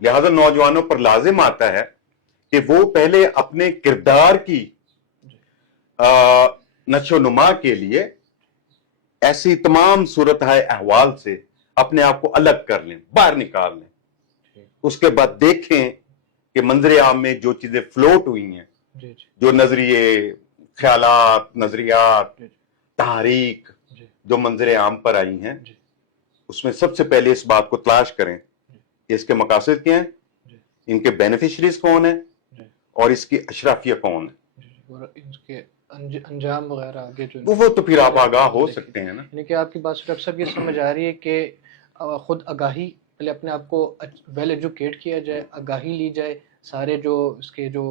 لہذا نوجوانوں پر لازم آتا ہے کہ وہ پہلے اپنے کردار کی نشو نما کے لیے ایسی تمام صورتحال احوال سے اپنے آپ کو الگ کر لیں، باہر نکال لیں، اس کے بعد دیکھیں کہ منظر عام میں جو چیزیں فلوٹ ہوئی ہیں، جو نظریے، خیالات، نظریات، تحریک جو منظر عام پر آئی ہیں، اس میں سب سے پہلے اس بات کو تلاش کریں کہ اس کے مقاصد کیا ہیں، ان کے بینیفیشریز کون ہیں، اور اس کی اشرافیہ کون ہے، اور ان کے انجام وغیرہ آگے جو وہ تو پھر آپ آگاہ ہو سکتے ہیں نا۔ یعنی کہ آپ کی بات سے ڈاکٹر صاحب یہ سمجھ آ رہی ہے کہ خود آگاہی، پہلے اپنے آپ کو ویل ایجوکیٹ کیا جائے، آگاہی لی جائے، سارے جو اس کے جو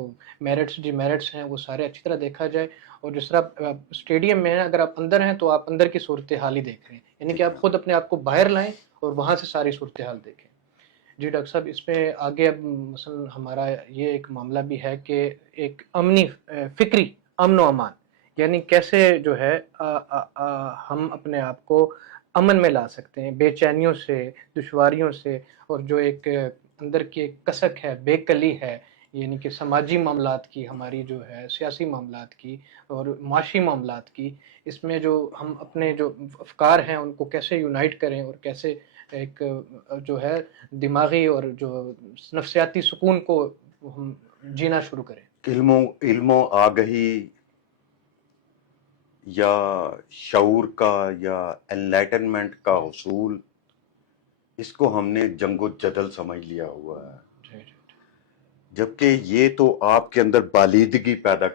میرٹس ڈی میرٹس ہیں وہ سارے اچھی طرح دیکھا جائے، اور جس طرح اسٹیڈیم میں اگر آپ اندر ہیں تو آپ اندر کی صورتحال ہی دیکھ رہے ہیں، یعنی کہ آپ خود اپنے آپ کو باہر لائیں اور وہاں سے ساری صورتحال دیکھیں۔ جی ڈاکٹر صاحب، اس میں آگے اب مثلا ہمارا یہ ایک معاملہ بھی ہے کہ ایک امنی فکری امن و امان، یعنی کیسے جو ہے ہم اپنے آپ کو امن میں لا سکتے ہیں، بے چینیوں سے، دشواریوں سے، اور جو ایک اندر کی ایک کسک ہے، بے کلی ہے، یعنی کہ سماجی معاملات کی، ہماری جو ہے سیاسی معاملات کی اور معاشی معاملات کی، اس میں جو ہم اپنے جو افکار ہیں ان کو کیسے یونائٹ کریں اور کیسے ایک جو ہے دماغی اور جو نفسیاتی سکون کو ہم جینا شروع کریں۔ علم و آگہی یا شعور کا یا انلائٹنمنٹ کا حصول، اس کو ہم نے جنگ و جدل سمجھ لیا ہوا ہے، جبکہ یہ تو آپ کے اندر بالیدگی پیدا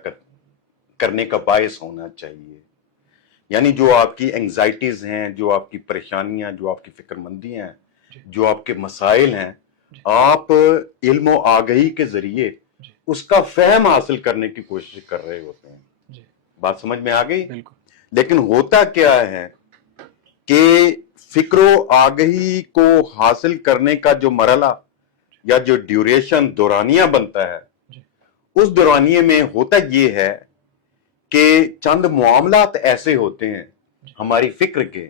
کرنے کا باعث ہونا چاہیے۔ یعنی جو آپ کی انگزائٹیز ہیں، جو آپ کی پریشانیاں، جو آپ کی فکر مندیاں ہیں، جو آپ کے مسائل ہیں، آپ علم و آگہی کے ذریعے اس کا فہم حاصل کرنے کی کوشش کر رہے ہوتے ہیں۔ بات سمجھ میں آ گئی؟ بالکل۔ لیکن ہوتا کیا ہے کہ فکر و آگہی کو حاصل کرنے کا جو مرحلہ یا جو ڈیوریشن، دورانیہ بنتا ہے، اس دورانیے میں ہوتا یہ ہے کہ چند معاملات ایسے ہوتے ہیں ہماری فکر کے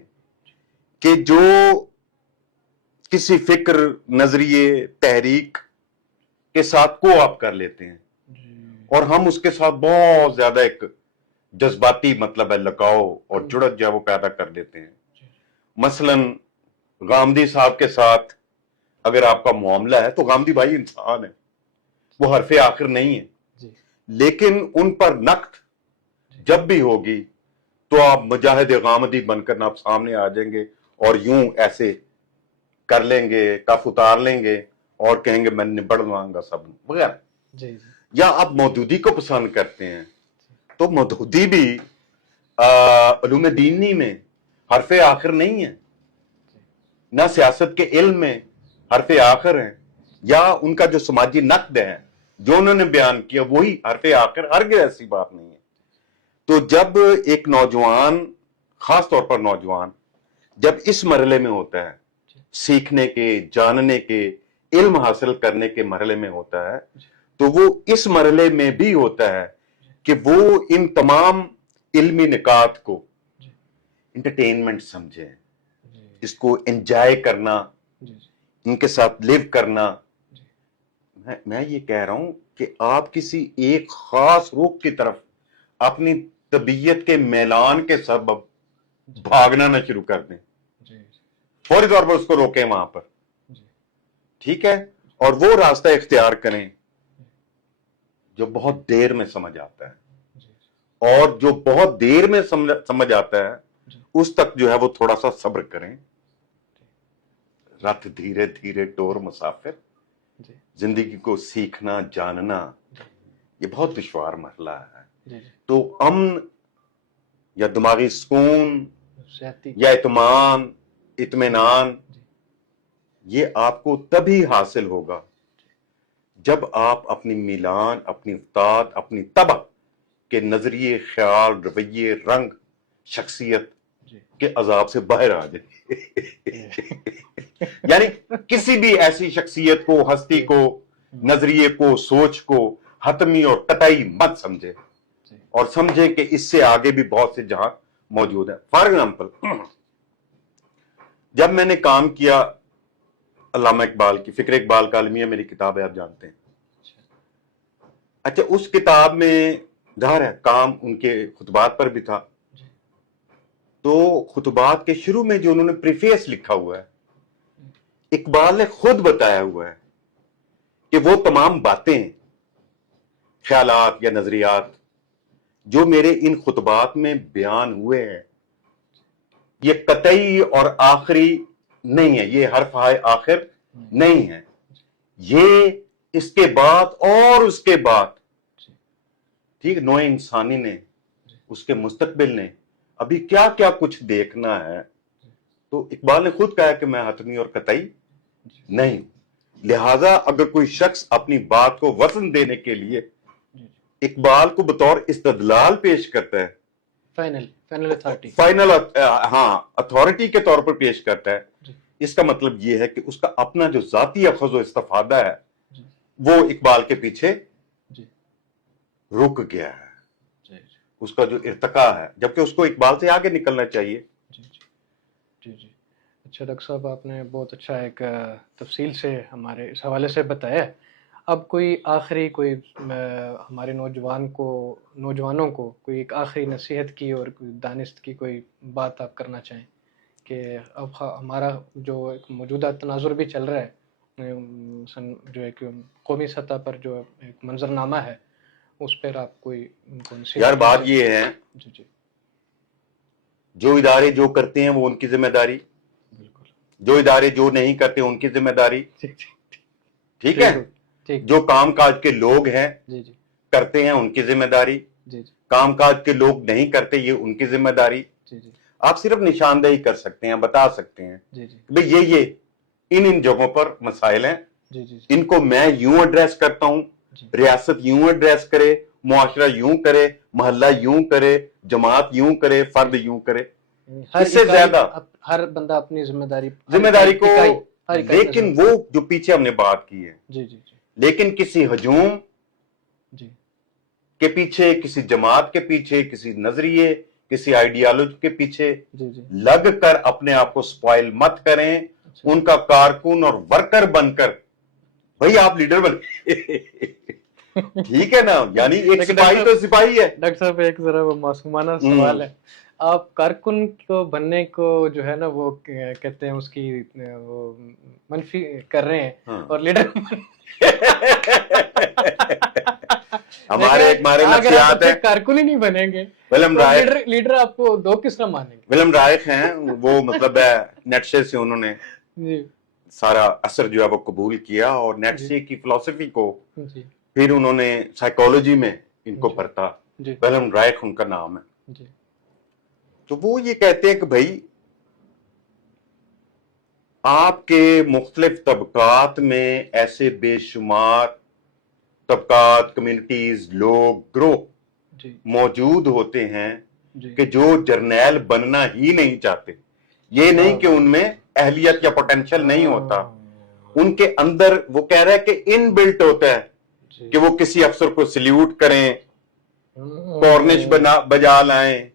کہ جو کسی فکر، نظریے، تحریک کے ساتھ کو آپ کر لیتے ہیں، اور ہم اس کے ساتھ بہت زیادہ ایک جذباتی مطلب ہے لگاؤ اور جڑت جو ہے وہ پیدا کر دیتے ہیں۔ مثلا غامدی صاحب کے ساتھ اگر آپ کا معاملہ ہے تو غامدی بھائی انسان ہے، وہ حرف آخر نہیں ہے، لیکن ان پر نقد جب بھی ہوگی تو آپ مجاہد غامدی بن کر آپ سامنے آ جائیں گے اور یوں ایسے کر لیں گے، کف اتار لیں گے اور کہیں گے میں نبڑ لوں گا سب وغیرہ۔ یا آپ مودودی کو پسند کرتے ہیں تو مودودی بھی علوم دینی میں حرف آخر نہیں ہے، نہ سیاست کے علم میں حرف آخر ہیں، یا ان کا جو سماجی نقد ہے جو انہوں نے بیان کیا وہی حرف آخر، ہرگز ایسی بات نہیں ہے۔ تو جب ایک نوجوان، خاص طور پر نوجوان، جب اس مرحلے میں ہوتا ہے، سیکھنے کے، جاننے کے، علم حاصل کرنے کے مرحلے میں ہوتا ہے، تو وہ اس مرحلے میں بھی ہوتا ہے کہ وہ ان تمام علمی نکات کو انٹرٹینمنٹ سمجھیں، اس کو انجوائے کرنا، ان کے ساتھ لیو کرنا۔ میں یہ کہہ رہا ہوں کہ آپ کسی ایک خاص رخ کی طرف اپنی طبیعت کے میلان کے سبب بھاگنا نہ شروع کر دیں، فوری طور پر اس کو روکیں وہاں پر، ٹھیک ہے، اور وہ راستہ اختیار کریں جو بہت دیر میں سمجھ آتا ہے، اور جو بہت دیر میں سمجھ آتا ہے اس تک جو ہے وہ تھوڑا سا صبر کریں۔ رت دھیرے دھیرے ٹور مسافر، زندگی کو سیکھنا، جاننا یہ بہت دشوار مرحلہ ہے۔ تو امن یا دماغی سکون یا اطمینان یہ آپ کو تبھی حاصل ہوگا جب آپ اپنی میلان، اپنی افتاد، اپنی طبع کے نظریے، خیال، رویے، رنگ، شخصیت کے عذاب سے باہر آ جائیں۔ یعنی کسی بھی ایسی شخصیت کو، ہستی کو، نظریے کو، سوچ کو حتمی اور قطعی مت سمجھے، اور سمجھے کہ اس سے آگے بھی بہت سے جہاں موجود ہیں۔ فار ایگزامپل، جب میں نے کام کیا علامہ اقبال کی فکر اقبال کا المیہ میری کتاب ہے، آپ جانتے ہیں۔ اچھا، اس کتاب میں ظاہر ہے کام ان کے خطبات پر بھی تھا، تو خطبات کے شروع میں جو انہوں نے پریفیس لکھا ہوا ہے، اقبال نے خود بتایا ہوا ہے کہ وہ تمام باتیں، خیالات یا نظریات جو میرے ان خطبات میں بیان ہوئے ہیں، یہ قطعی اور آخری نہیں ہے، یہ حرف ہائے آخر نہیں ہے، یہ اس کے بعد اور اس کے بعد ٹھیک نوع انسانی نے، اس کے مستقبل نے ابھی کیا کیا کچھ دیکھنا ہے۔ تو اقبال نے خود کہا کہ میں حتمی اور قطعی نہیں ہوں، لہذا اگر کوئی شخص اپنی بات کو وزن دینے کے لیے اقبال کو بطور استدلال پیش کرتا ہے، فائنل اتھارٹی کے طور پر پیش کرتا ہے، اس کا مطلب یہ ہے کہ اس کا اپنا جو ذاتی اخذ و استفادہ ہے وہ اقبال کے پیچھے رک گیا ہے، اس کا جو ارتقا ہے، جبکہ اس کو اقبال سے آگے نکلنا چاہیے۔ جی اچھا ڈاکٹر صاحب، آپ نے بہت اچھا ایک تفصیل سے ہمارے اس حوالے سے بتایا۔ اب کوئی آخری کوئی ہمارے نوجوانوں کو کوئی ایک آخری نصیحت کی اور کوئی دانست کی کوئی بات آپ کرنا چاہیں کہ اب ہمارا جو ایک موجودہ تناظر بھی چل رہا ہے، جو ایک قومی سطح پر جو ایک منظرنامہ ہے، اس پر آپ کوئی یار بات یہ ہے، جی جو ادارے جو کرتے ہیں وہ ان کی ذمہ داری، بالکل، جو ادارے جو نہیں کرتے ان کی ذمہ داری، ٹھیک ہے، جو کام کاج کے لوگ ہیں کرتے ہیں ان کی ذمہ داری، کام کاج کے لوگ نہیں کرتے یہ ان کی ذمہ داری۔ آپ صرف نشاندہی کر سکتے ہیں، بتا سکتے ہیں بھئی یہ ان جگہوں پر مسائل ہیں، ان کو میں یوں ایڈریس کرتا ہوں، ریاست یوں ایڈریس کرے، معاشرہ یوں کرے، محلہ یوں کرے، جماعت یوں کرے، فرد یوں کرے، اس سے زیادہ ہر بندہ اپنی ذمہ داری کو، لیکن وہ جو پیچھے ہم نے بات کی ہے، لیکن کسی ہجوم کے پیچھے، کسی جماعت کے پیچھے، کسی نظریے، کسی آئیڈیالوجی کے پیچھے لگ کر اپنے آپ کو سپائل مت کریں، ان کا کارکن اور ورکر بن کر بھئی آپ لیڈر بن ٹھیک ہے نا، یعنی ایک سپاہی تو سپاہی ہے۔ ڈاکٹر صاحب ایک ذرا وہ معصومانہ سوال ہے، آپ کارکن کو بننے کو جو ہے نا وہ کہتے ہیں اس کی وہ منفی کر رہے ہیں اور لیڈر ہمارے نفسیات ہیں، کارکن ہی نہیں بنیں گے لیڈر آپ کو دو کس طرح مانیں گے؟ ولیم رائخ ہیں، وہ مطلب ہے نیٹشے سے انہوں نے سارا اثر جو ہے وہ قبول کیا، اور نیٹشے کی فلسفی کو پھر انہوں نے سائیکالوجی میں ان کو پڑھتا، ولیم رائخ ان کا نام ہے۔ تو وہ یہ کہتے ہیں کہ بھائی آپ کے مختلف طبقات میں ایسے بے شمار طبقات، کمیونٹیز، لوگ، گروہ موجود ہوتے ہیں کہ جو جرنیل بننا ہی نہیں چاہتے، یہ نہیں کہ ان میں اہلیت یا پوٹینشل نہیں ہوتا، ان کے اندر وہ کہہ رہا ہے کہ ان بلٹ ہوتا ہے کہ وہ کسی افسر کو سلیوٹ کریں، کورنش بجا لائیں،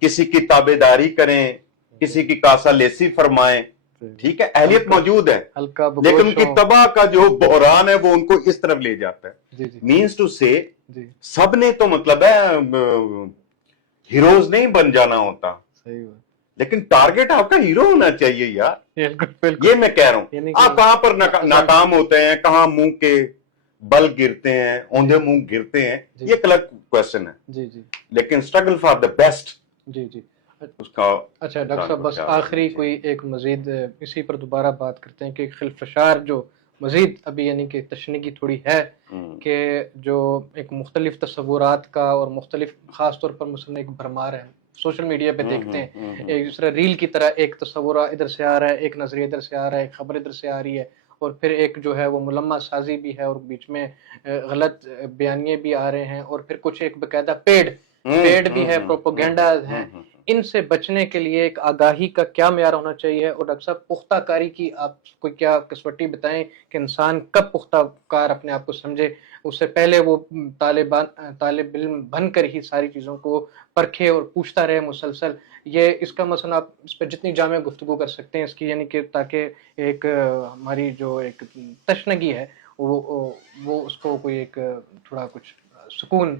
کسی کی تابع داری کریں، کسی کی کاسا لیسی فرمائیں، ٹھیک ہے، اہلیت موجود ہے، لیکن ان کی تباہ کا جو بحران ہے وہ ان کو اس طرف لے جاتا ہے۔ مینز ٹو سے سب نے تو مطلب ہے ہیروز نہیں بن جانا ہوتا، لیکن ٹارگٹ آپ کا ہیرو ہونا چاہیے یار، یہ میں کہہ رہا ہوں۔ آپ کہاں پر ناکام ہوتے ہیں، کہاں منہ کے بل گرتے ہیں، اوندھے منہ گرتے ہیں، یہ ایک الگ کوشچن ہے، لیکن اسٹرگل فار دا بیسٹ اس کا۔ اچھا ڈاکٹر صاحب، بس آخری کوئی ایک مزید اسی پر دوبارہ بات کرتے ہیں کہ خلفشار جو مزید ابھی یعنی کہ تشنیگی تھوڑی ہے کہ جو ایک مختلف تصورات کا اور مختلف خاص طور پر مثلا ایک بھرمار ہے، سوشل میڈیا پہ دیکھتے ہیں ایک دوسرا ریل کی طرح ایک تصور ادھر سے آ رہا ہے، ایک نظریہ ادھر سے آ رہا ہے، ایک خبر ادھر سے آ رہی ہے، اور پھر ایک جو ہے وہ ملمہ سازی بھی ہے، اور بیچ میں غلط بیانیے بھی آ رہے ہیں، اور پھر کچھ ایک باقاعدہ پیڈ بھی ہے، پروپوگینڈا ہیں۔ ان سے بچنے کے لیے ایک آگاہی کا کیا معیار ہونا چاہیے, اور ڈاکٹر صاحب پختہ کاری کی آپ کو کیا کسوٹی بتائیں کہ انسان کب پختہ کار اپنے آپ کو سمجھے, اس سے پہلے وہ طالب علم بن کر ہی ساری چیزوں کو پرکھے اور پوچھتا رہے مسلسل. یہ اس کا مثلا آپ اس پہ جتنی جامع گفتگو کر سکتے ہیں اس کی, یعنی کہ تاکہ ایک ہماری جو ایک تشنگی ہے وہ اس کو کوئی ایک تھوڑا کچھ سکون,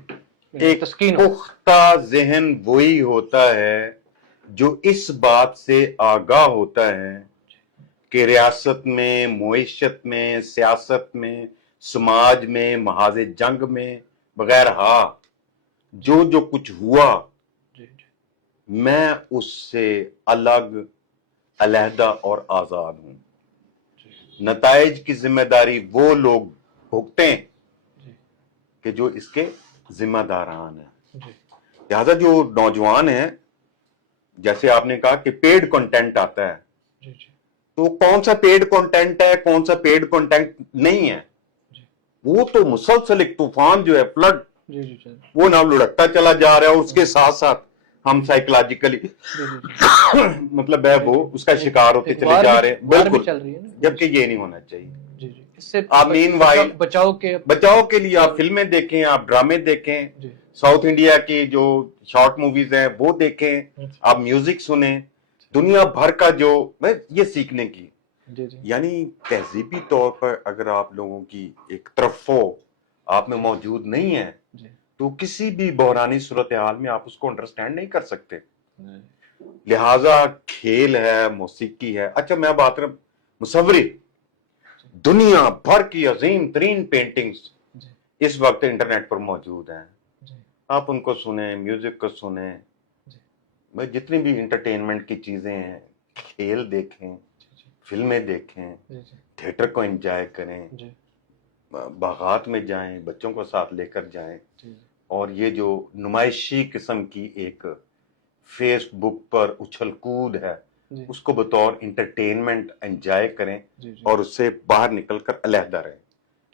ایک تسکین ہو. پختہ ذہن وہی ہوتا ہے جو اس بات سے آگاہ ہوتا ہے کہ ریاست میں, معیشت میں, سیاست میں, سماج میں, محاذ جنگ میں وغیرہ جو کچھ ہوا میں اس سے الگ, علیحدہ اور آزاد ہوں. نتائج کی ذمہ داری وہ لوگ بھگتے ہیں کہ جو اس کے ذمہ داران ہیں. لہذا جو نوجوان ہیں, جیسے آپ نے کہا کہ پیڈ کنٹینٹ آتا ہے, تو کون سا پیڈ کنٹینٹ ہے, کون سا پیڈ کنٹینٹ نہیں ہے, وہ تو مسلسل ایک طوفان جو ہے, فلڈ, وہ نہ لڑکتا چلا جا رہا ہے, اس کے ساتھ ساتھ ہم سائیکولوجیکلی مطلب ہے وہ اس کا شکار ہوتے چلے جا رہے ہیں. بالکل, جبکہ یہ نہیں ہونا چاہیے. آپ مین وائل بچاؤ کے لیے آپ فلمیں دیکھیں, آپ ڈرامے دیکھیں, ساؤتھ انڈیا کی جو شارٹ موویز ہیں وہ دیکھیں, آپ میوزک سنیں, دنیا بھر کا جو یہ سیکھنے کی, یعنی تہذیبی طور پر اگر آپ لوگوں کی ایک طرفو آپ میں موجود نہیں ہے تو کسی بھی بحرانی صورتحال میں آپ اس کو انڈرسٹینڈ نہیں کر سکتے. لہٰذا کھیل ہے, موسیقی ہے. اچھا میں بات کر مصوری, دنیا بھر کی عظیم ترین پینٹنگز اس وقت انٹرنیٹ پر موجود ہیں, آپ ان کو سنیں, میوزک کو سنیں, جتنی بھی انٹرٹینمنٹ کی چیزیں ہیں, کھیل دیکھیں, فلمیں دیکھیں, تھیٹر کو انجوائے کریں, باغات میں جائیں, بچوں کو ساتھ لے کر جائیں, اور یہ جو نمائشی قسم کی ایک فیس بک پر اچھل کود ہے اس کو بطور انٹرٹینمنٹ انجوائے کریں, اور اس سے باہر نکل کر علیحدہ رہیں.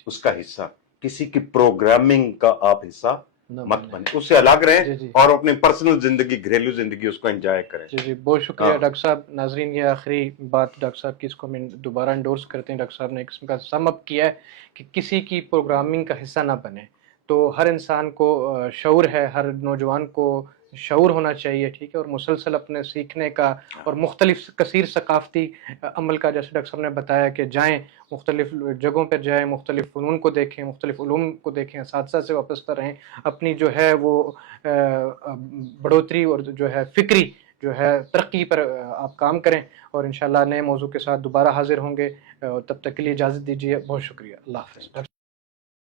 اس کا حصہ, کسی کی پروگرامنگ کا آپ حصہ مت بنیں, اس سے الگ رہیں, اور اپنی پرسنل زندگی, گھریلو زندگی اس کو انجوائے کریں. جی بہت شکریہ ڈاکٹر صاحب. ناظرین, یہ آخری بات ڈاکٹر صاحب کی, اس کو ہم دوبارہ انڈورس کرتے ہیں. ڈاکٹر صاحب نے ایک قسم کا سم اپ کیا ہے کہ کسی کی پروگرامنگ کا حصہ نہ بنے. تو ہر انسان کو شعور ہے, ہر نوجوان کو شعور ہونا چاہیے, ٹھیک ہے, اور مسلسل اپنے سیکھنے کا اور مختلف کثیر ثقافتی عمل کا, جیسے ڈاکٹر صاحب نے بتایا کہ جائیں, مختلف جگہوں پر جائیں, مختلف فنون کو دیکھیں, مختلف علوم کو دیکھیں, اساتذہ سے وابستہ رہیں, اپنی جو ہے وہ بڑھوتری اور جو ہے فکری جو ہے ترقی پر آپ کام کریں, اور انشاءاللہ نئے موضوع کے ساتھ دوبارہ حاضر ہوں گے. تب تک کے لیے اجازت دیجیے. بہت شکریہ. اللہ حافظ.